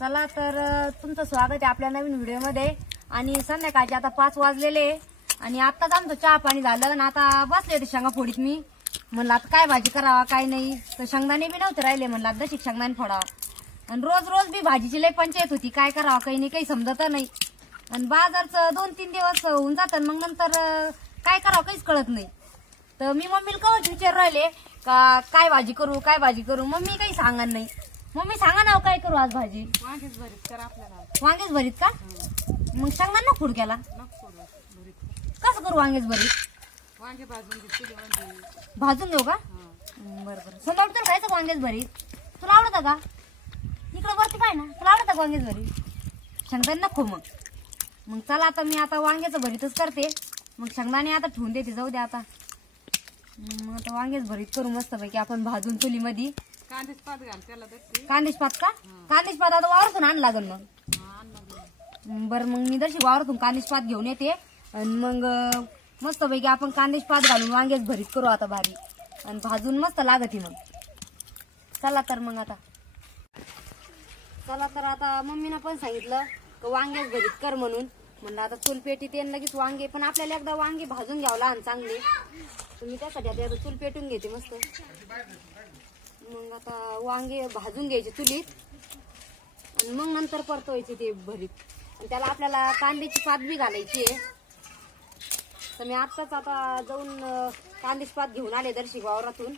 चला तर तुमचं स्वागत आहे आपल्या नवीन व्हिडिओमध्ये। आणि संध्याकाळचे आता 5 वाजलेले आणि आत्ताच आमचं चहा पाणी झालं आणि आता बसले होते शेंगा फोडीत। मी म्हणलं आता काय भाजी करावा काय नाही, तर शेंगदाणे बी नव्हते राहिले, म्हणलं आता शेंगदाणे फोडावा। आणि रोज रोज बी भाजीची लई पंचायत होती, काय करावा काही नाही, काही समजत नाही। आणि बाजारचं 2-3 दिवस होऊन जातात, मग नंतर काय करावं काहीच कळत नाही। तर मी मम्मीला कवच विचार राहिले का काय भाजी करू, मम्मी काही सांगा नाही। मम्मी सांगा ना काय करू आज भाजी? वांगेच भरीत करा आपल्याला। वांगेच भरीत का? मग शेंगदाणे नको फोड केला, कसं करू वांगेच भरीत? वांगे भाजून देऊ का? बरं बरं। समोर तर खायचं का वांगेच भरीत? तुला आवडतं का? इकडं वरती पाय ना, तुला आवडतं का वांगेच भरीत? शेंगदाणे नको मग चला आता मी आता वांग्याचं भरीतच करते। मग शेंगदाणे आता ठेवून देते, जाऊ दे आता। मग आता वांगेच भरीत करू मस्त पैकी आपण भाजून चुलीमध्ये। कांदेच पात घाल त्याला दसती। कांदेच पात का? कांदेच पात आता वावरातून आण लागल मग। बरं मग मी दर्शी वावरातून कांदेच पात घेऊन येते आणि मग मस्त पैकी आपण कांदेच पात घालून वांगेच भरीत करू आता भारी, आणि भाजून मस्त लागती मग। चला तर मग आता मम्मीनं पण सांगितलं की वांगेच भरीत कर म्हणून। म्हणलं आता चूल पेटीत येईन लगेच वांगे, पण आपल्याला एकदा वांगे भाजून घ्यावं लहान चांगले, तर मी त्यासाठी आता चूल पेटून घेते मस्त। मग आता वांगे भाजून घ्यायचे चुलीत आणि मग नंतर परतवायचे ते भरीत, आणि त्याला आपल्याला कांद्याची पात बी घालायची आहे। तर मी आत्ताच आता जाऊन कांद्याची पात घेऊन आले दर्शी वावरातून।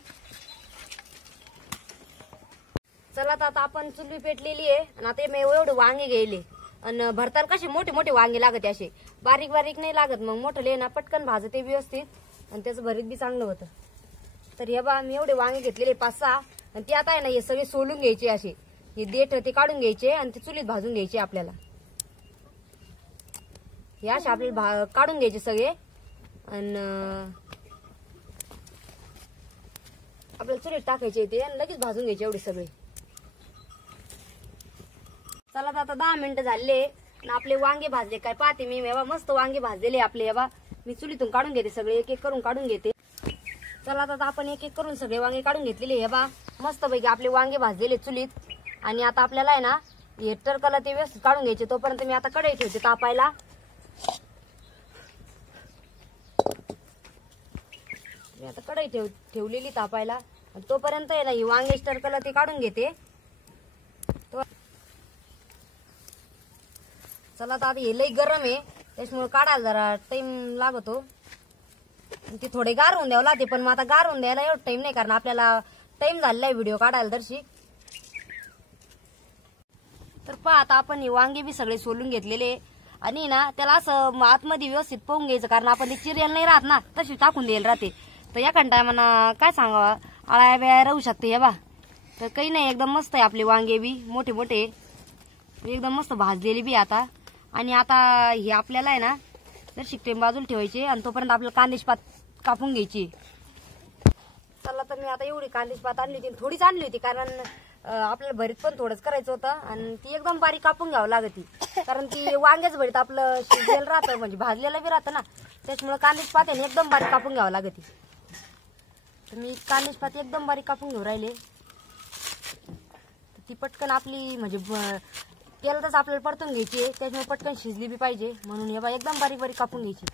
चला तर आता आपण चुली पेटलेली आहे आणि आता मी एवढे वांगे घ्यायले, आणि भरताना कसे मोठे मोठे वांगे लागत, असे बारीक बारीक नाही लागत, मग मोठे ले ना पटकन भाजते व्यवस्थित आणि त्याचं भरीत बी चांगलं होतं। तर हे बा मी एवढे वांगे घेतलेले 5-6, आणि ते आता आहे ना हे सगळे सोलून घ्यायचे, असे हे देठ ते काढून घ्यायचे आणि ते चुलीत भाजून घ्यायचे आपल्याला। हे असे आपल्याला काढून घ्यायचे सगळे आणि आपल्याला चुलीत टाकायचे ते आणि लगेच भाजून घ्यायचे एवढे सगळे। चला तर आता 10 मिनिटं झाले आणि आपले वांगे भाजले काय पाहते मी। हेबा मस्त वांगे भाजलेले आपले, हेबा मी चुलीतून काढून घेते सगळे, एक एक करून काढून घेते। चला तर आपण एक एक करून सगळे वांगे काढून घेतलेले। हेबा मस्त पैकी आपले वांगे भाजलेले चुलीत, आणि आता आपल्याला आहे ना हे टरकला ते व्यवस्थित काढून घ्यायचे। तोपर्यंत मी आता कढई ठेवते तापायला। मी आता कढई ठेवलेली तापायला, तोपर्यंत आहे ना ही वांगे टरकला ते काढून घेते। चला तर आता हे लई गरम आहे त्याच्यामुळे काढायला जरा टाइम लागतो, ते थोडे गार होऊन द्यावं लागते, पण मग आता गार होऊन द्यायला एवढा टाइम नाही, कारण आपल्याला टाइम झालेला आहे व्हिडिओ काढायला दर्शी। तर पहा आता आपण हे वांगे बी सगळे सोलून घेतलेले, आणि ना त्याला असं आतमध्ये व्यवस्थित पाहून घ्यायचं, कारण आपण ते चिरेल नाही राहत ना, तशी टाकून द्यायला राहते। तर या टायमाला काय सांगावा, आळ्या बिळ्या राहू शकते। हे बा तर काही नाही, एकदम मस्त आहे आपले वांगे बी मोठे मोठे एकदम मस्त भाजलेले बी आता। आणि आता हे आपल्याला आहे ना तर शिकटे बाजूला ठेवायचे, आणि तोपर्यंत आपल्याला कांद्याची पात कापून घ्यायची। चला तर मी आता एवढी कांद्याची पात आणली होती, थोडीच आणली होती, कारण आपल्याला भरीत पण थोडंच करायचं होतं, आणि ती एकदम बारीक कापून घ्यावं लागती, कारण ती वांग्याच भरीत आपलं शिजलेलं राहतं, म्हणजे भाजलेलं बी राहतं ना, त्याच्यामुळे कांद्याची पात आहे एकदम बारीक कापून घ्यावं लागती। तर मी कांद्याची पात एकदम बारीक कापून घेऊ राहिले, ती पटकन आपली म्हणजे तेलातच आपल्याला परतून घ्यायची, त्याच्यामुळे पटकन शिजली बी पाहिजे, म्हणून हे बा एकदम बारीक बारीक कापून घ्यायची।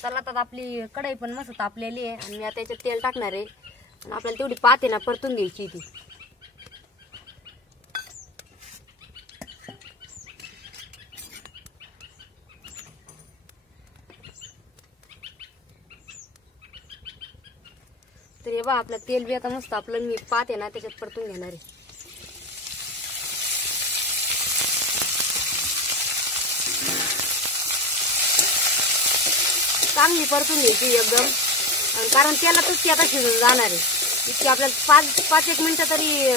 चला तर आपली कढई पण मस्त तापलेली आहे, आणि मी आता याच्यात तेल टाकणार आहे, आणि आपल्याला तेवढी पात आहे ना परतून घ्यायची ती। तर हे बा आपलं तेल बी आता मस्त आपलं मी पात आहे ना त्याच्यात परतून घेणार आहे। चांगली परतून घ्यायची एकदम, कारण तेलातच ती आता शिजून जाणार आहे। इतकी आपल्याला 5-1 मिनिटं तरी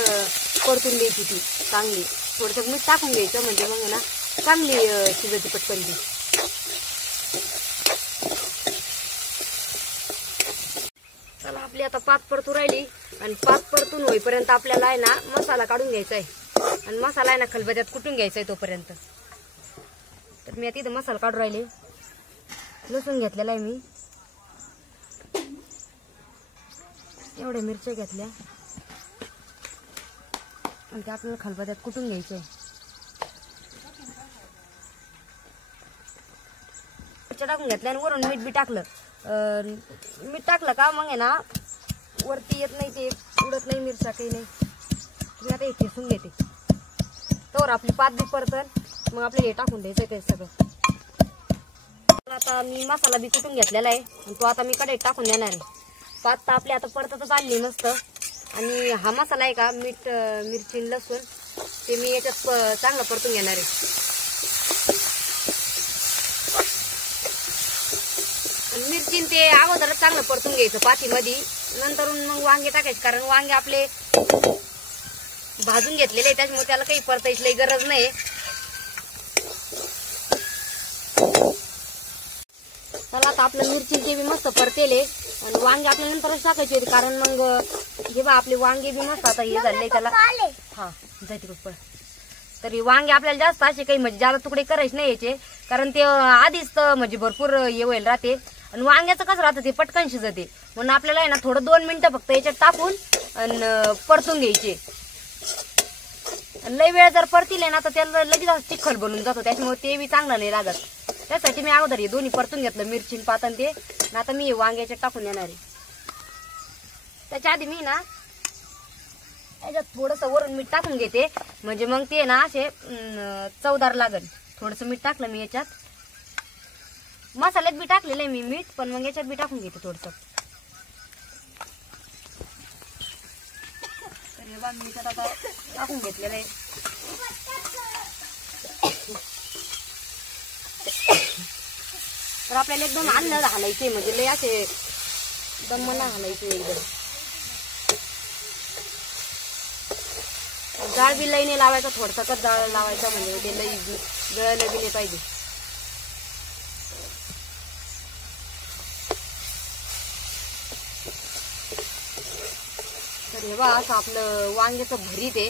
परतून द्यायची ती चांगली, थोडंसं मीठ टाकून घ्यायचं, म्हणजे मग ना चांगली शिजती पटकन ती। चला आपली आता पात परतू राहिली, आणि पात परतून होईपर्यंत आपल्याला आहे ना मसाला काढून घ्यायचा आहे, आणि मसाला आहे ना खलबत्त्यात कुटून घ्यायचा आहे तोपर्यंत। तर मी आता इथं मसाला काढून राहिले, लसूण घेतलेला आहे मी, एवढ्या मिरच्या घेतल्या, आणि ते आपल्याला खलबत्त्यात कुटून घ्यायचंय. टाकून घेतलं आणि वरून मीठ बी टाकलं. मीठ टाकलं का मग आहे ना वरती येत नाही, ते उडत नाही मिरच्या काही नाही. मी आता हे ठेसून घेते तर आपली पात बी परतन. मग आपल्याला हे टाकून द्यायचं ते सगळं. आता मी मसाला बी कुटून घेतलेला आहे आणि तो आता मी कढईत टाकून देणार आहे. पात तर आपली आता परततच आणली मस्त. आणि हा मसाला आहे का मीठ मिरची लसूण ते मी याच्यात चांगलं परतून घेणार आहे. मिरची ते अगोदरच चांगलं परतून घ्यायचं पातीमध्ये. नंतर मग वांगे टाकायचे, कारण वांगे आपले भाजून घेतलेले त्याच्यामुळे त्याला काही परतायची गरज नाही. चला आता आपलं मिरची ते बी मस्त परतेले आणि वांगे आपल्या नंतरच टाकायचे होते, कारण मग हे बा आपले वांगे बी मस्त आता हे झाले त्याला. हा जायचे खूप. तरी वांगे आपल्याला जास्त असे काही म्हणजे जास्त तुकडे करायचे नाही याचे, कारण ते आधीच तर म्हणजे भरपूर हे होईल राहते. आणि वांग्याचं कसं राहतं ते पटकन शिजते, म्हणून आपल्याला आहे ना थोडं 2 मिनिटं फक्त याच्यात टाकून आणि परतून घ्यायचे. लई वेळ जर परतीले ना तर त्याला लगेच चिखल बनून जातो, त्याच्यामुळे ते बी चांगलं नाही लागत. त्यासाठी मी अगोदर हे दोन्ही परतून घेतलं, मिरची पातन ते. आता मी वांग्याचे टाकून देणार आहे. त्याच्या आधी मी ना याच्यात थोडंसं वरून मीठ टाकून घेते, म्हणजे मग ते ना असे चवदार लागल. थोडंसं मीठ टाकलं मी याच्यात. मसाल्यात बी टाकलेलं आहे मी मीठ, पण मग याच्यात बी टाकून घेते थोडंसं. तर हे बघ मी त्यात आता टाकून घेतलेलं आहे. तर आपल्याला एकदम अन्न घालायचे, म्हणजे लय असे दम ना घालायचे एकदम. जाळ बी लई नाही लावायचा, थोडसंच जाळ लावायचा, म्हणजे ते लई जळायला बी नाही पाहिजे. तर हे बा असं आपलं वांग्याचं भरीत आहे.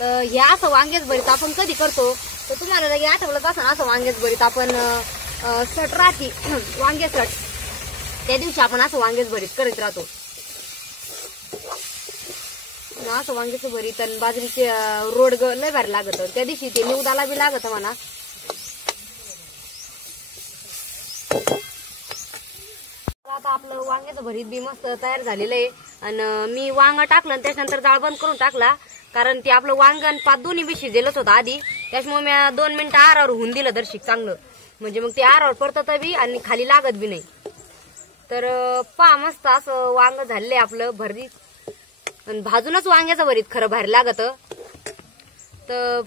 तर हे असं वांग्याच भरीत आपण कधी करतो तर तुम्हाला लगे आठवलं असं असं वांग्याच भरीत आपण सट राहते वांगे सट, त्या दिवशी आपण असं वांग्याच भरीत करत राहतो. असं वांग्याचं भरीत आणि बाजरीचे रोड लय भारी लागत. त्या दिवशी ते निवदाला बी लागत म्हणा. आता आपलं वांग्याचं भरीत बी मस्त तयार झालेलं आहे. आणि मी वांग टाकलं त्याच्यानंतर जाळ बंद करून टाकला, कारण ते आपलं वांग आणि पात दोन्ही बी शिजेलच होतं आधी. त्याच्यामुळे मी 2 मिनिटं आरावर होऊन दिलं दर्शिक चांगलं, म्हणजे मग ते आरावर परतत बी आणि खाली लागत बी नाही. तर पहा मस्त असं वांग झालंय आपलं भरीत. आणि भाजूनच वांग्याचं भरीत खरं भारी लागत. तर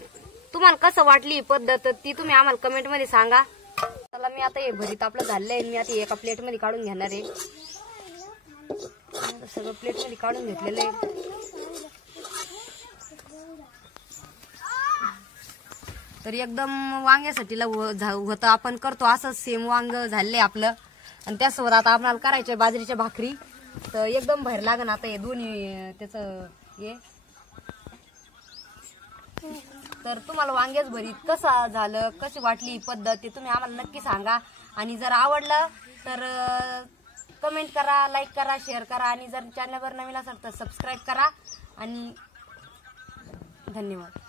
तुम्हाला कसं वाटली पद्धत ती तुम्ही आम्हाला कमेंट मध्ये सांगा. चला मी आता हे भरीत आपलं झालंय, मी आता एका प्लेट मध्ये काढून घेणार आहे. सगळं प्लेट मध्ये काढून घेतलेलं आहे. तर एकदम वांग्यासाठी होतं आपण करतो असं सेम वांग झालंय आपलं. आणि त्यासोबत आता आपल्याला करायचंय बाजरीच्या भाकरी. तर एकदम बाहेर लागण आता हे दोन्ही त्याचं हे. तर तुम्हाला वांग्याच भरीत कसं झालं, कशी वाटली ही पद्धत ते तुम्ही आम्हाला नक्की सांगा. आणि जर आवडलं तर कमेंट करा, लाईक करा, शेअर करा. आणि जर चॅनलवर नवीन असेल तर सबस्क्राईब करा. आणि धन्यवाद.